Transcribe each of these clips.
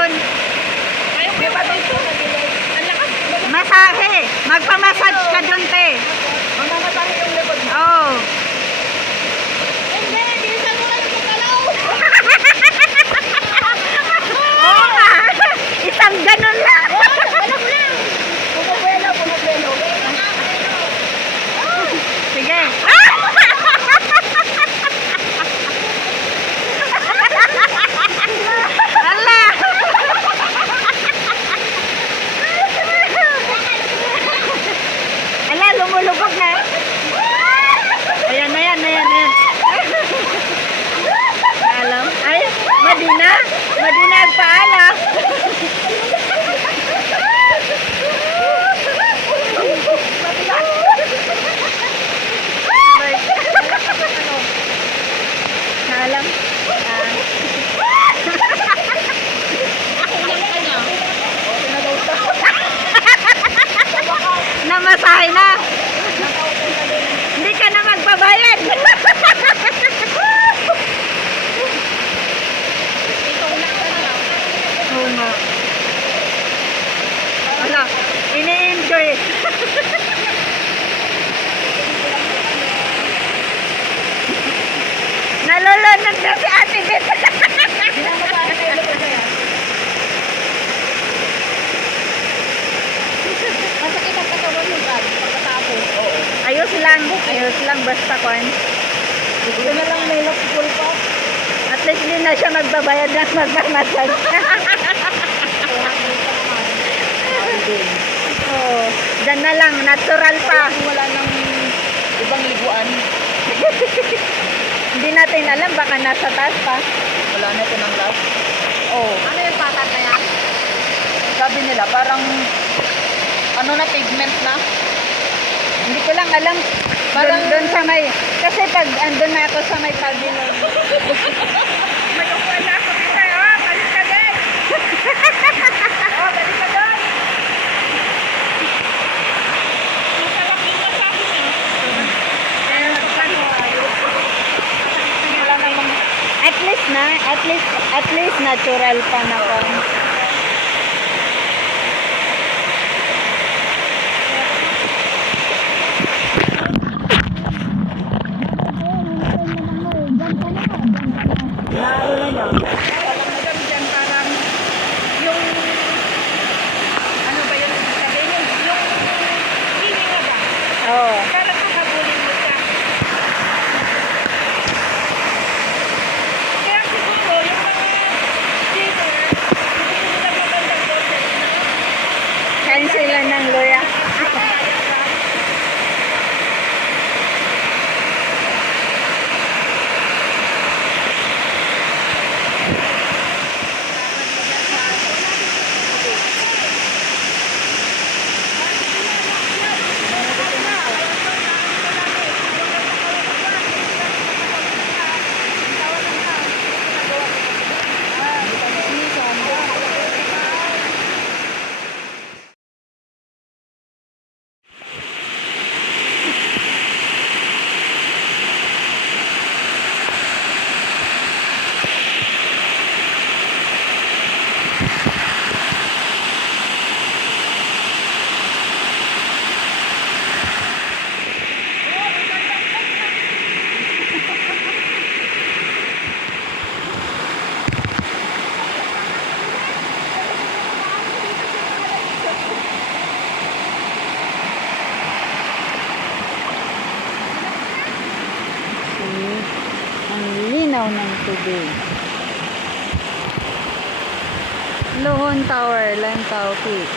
doon. Masahe. Magpamassage ka doon, te. Mamamasahe yung likod mo. Oo. Hindi, bilisan mo kayo magalaw. Oo nga. Isang ganun lang. Alam mo lang. Pumapelo. Sige. Ala. Ala, lumulubog na. Ayan. Alam. Ay, Madina nagpaalam. Alam. Namasahe na. Hindi ka na magbabayad. Oo nga. Wala. Ini-enjoy. Nalulunod na si ate dito. Masakit ang katawan mo, Brad, pagkatapos. Oo. Ayos lang basta kon. Ito na lang may full pa. At least hindi na siya magbabayad ng magmamasage. Oo. Diyan na lang, natural pa. Wala nang ibang liguan. Hindi natin alam, baka nasa taas pa. Wala na ito ng love. Oo. Ano yung patat na yan? Sabi nila, parang ano na, pigment na. Hindi ko lang alam. Parang- Doon sa may, kasi pag andun na ako sa may pavilion. Mag-upuan na ako dito. Balik ka din. Balik ka doon. At least natural pa na kon. Oo. Cancel lang ng luya. Ang linaw ng tubig. Lohon Tower, Lantaw Peak.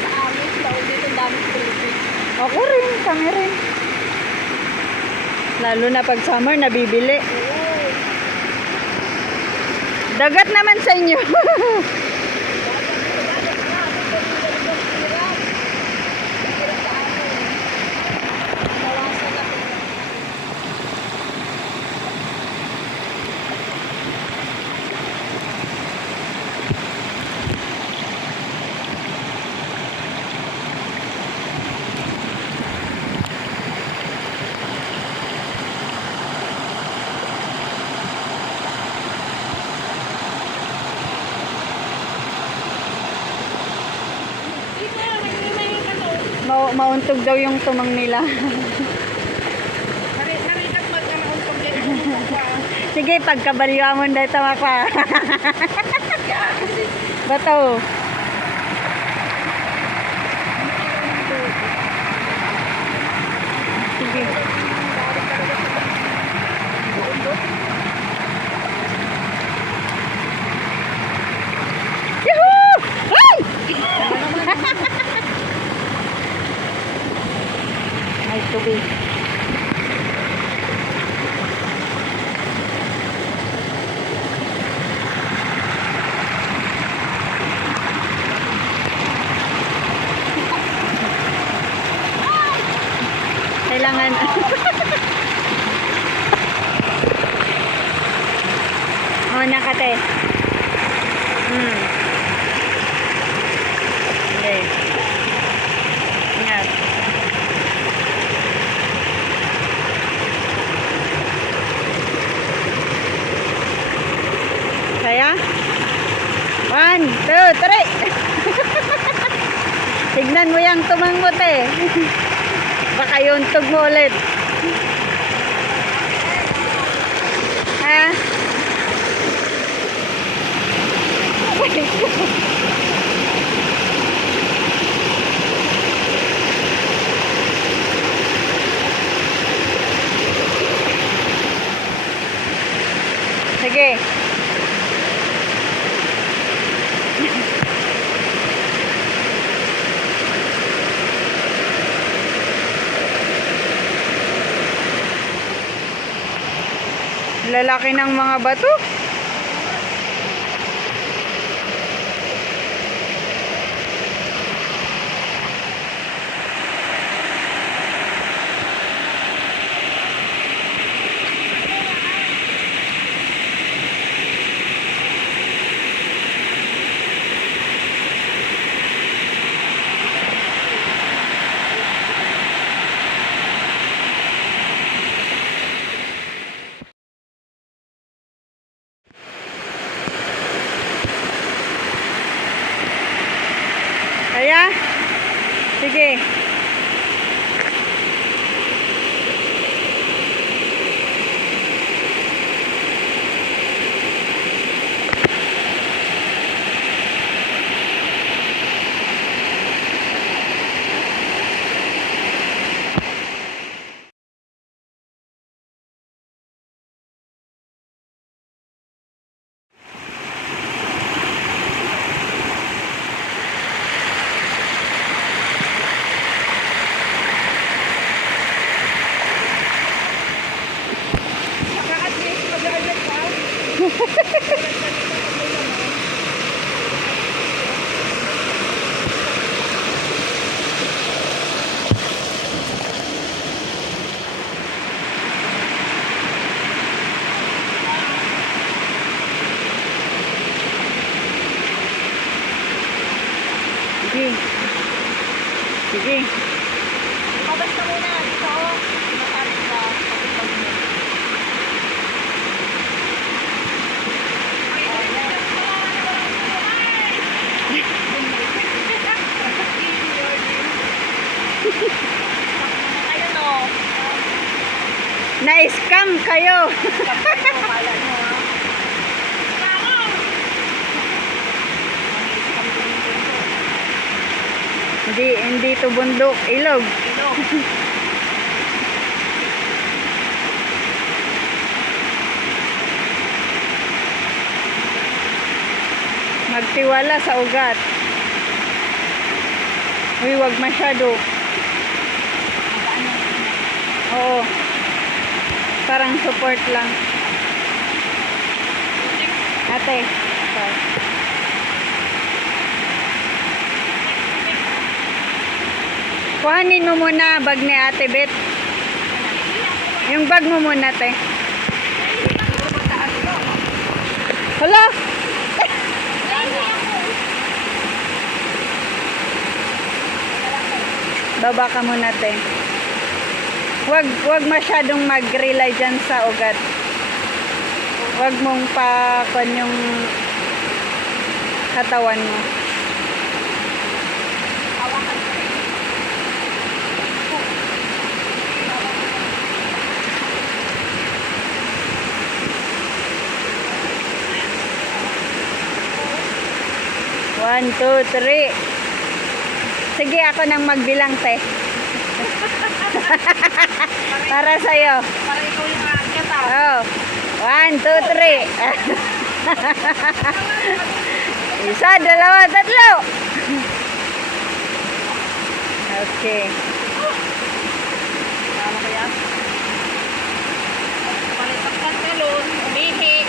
Sa amin, daw dito dami Philippines. Ako rin, kami rin. Lalo na pag summer, nabibili. Dagat naman sa inyo. Mauntog daw yung tumang nila. Harikat magkakauntog din. Sige, pagkabalyo mo dahil tama pa. Bato. Sige. Yuhuu! Ay! Ay, tubig. Kailangan. Oh, nakate. Okay. Ingat. Kaya? 1, 2, 3. Tignan mo yung tumangot eh. Baka yuntog mo ulit. Ha? Sige. Lalaki ng mga bato. Kaya? Sige. Sige. Sige. Mabas ka muna dito. Matarik ka. Ayun o. Na-scam kayo. Kala nyo ha. Hindi to bundok, ilog. Ilog. Magtiwala sa ugat. Uy, wag masyado. Oo. Parang support lang. Ate. Ito. Kuhanin mo muna bag ni Ate Bet. Yung bag mo muna, te. Hala! Baba ka muna, te. Wag masyadong mag-rely dyan sa ugat. Wag mong pakon yung katawan mo. 1, 2, 3. Sige, ako nang magbilang, te. Para sa'yo. Para ikaw yung aakyat ah. Oh. 1, 2, 3. Isa, dalawa, tatlo. Okay. Tama ba yan? Palitak ng talon, umihi.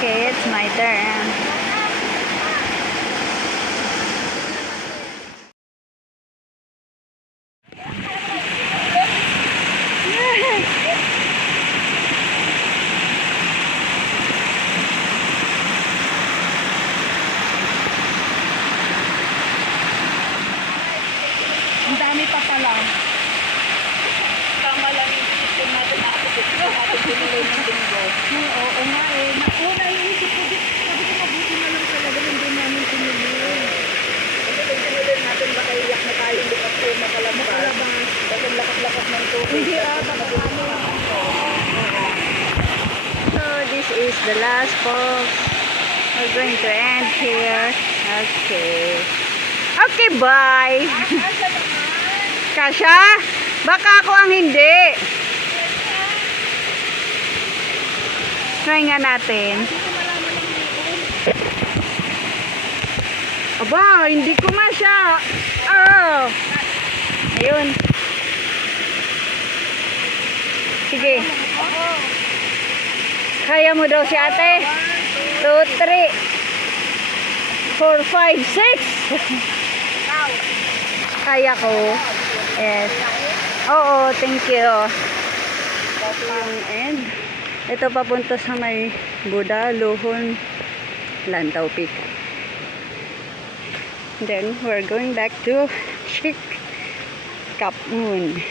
Okay, it's my turn. Ang dami pa pala. Tama lang yung system natin nakapagod ko. Ating pinuloy ng linggo. Oo nga eh. Una iisip ko din. Sabi ko mabuti na lang talaga hindi namin pinuloy. Kasi kung pinuloy natin, baka iyak na tayo bukas ko makalabas. Kasi lakas-lakas ng tubig. Hindi baka ano. So this is the last folks. We're going to end here. Okay. Okay, bye. Kasha? Baka ako ang hindi. Try nga natin. Aba, hindi ko masya. Oh. Ayun. Sige. Kaya mo daw si ate? 2, 3, 4, 5, 6. Kaya ko. Yes. Oo, thank you. Ito yung end. Ito papunta sa may Buda, Luhon, Lantaw Peak. Then we're going back to Shik Kap Moon.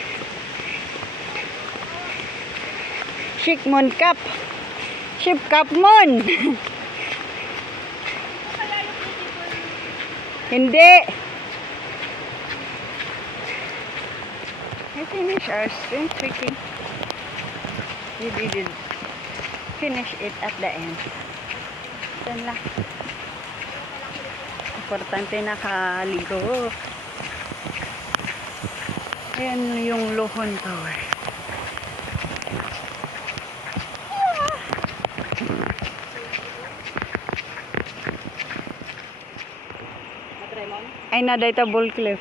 Shik Moon Kap. Ship Kap Moon. Hindi. I finished our swim tricking. We didn't finish it at the end. Yan lang. Importante nakaligo. Ayan yung Luhon Tower. Ay na data Bull Cliff.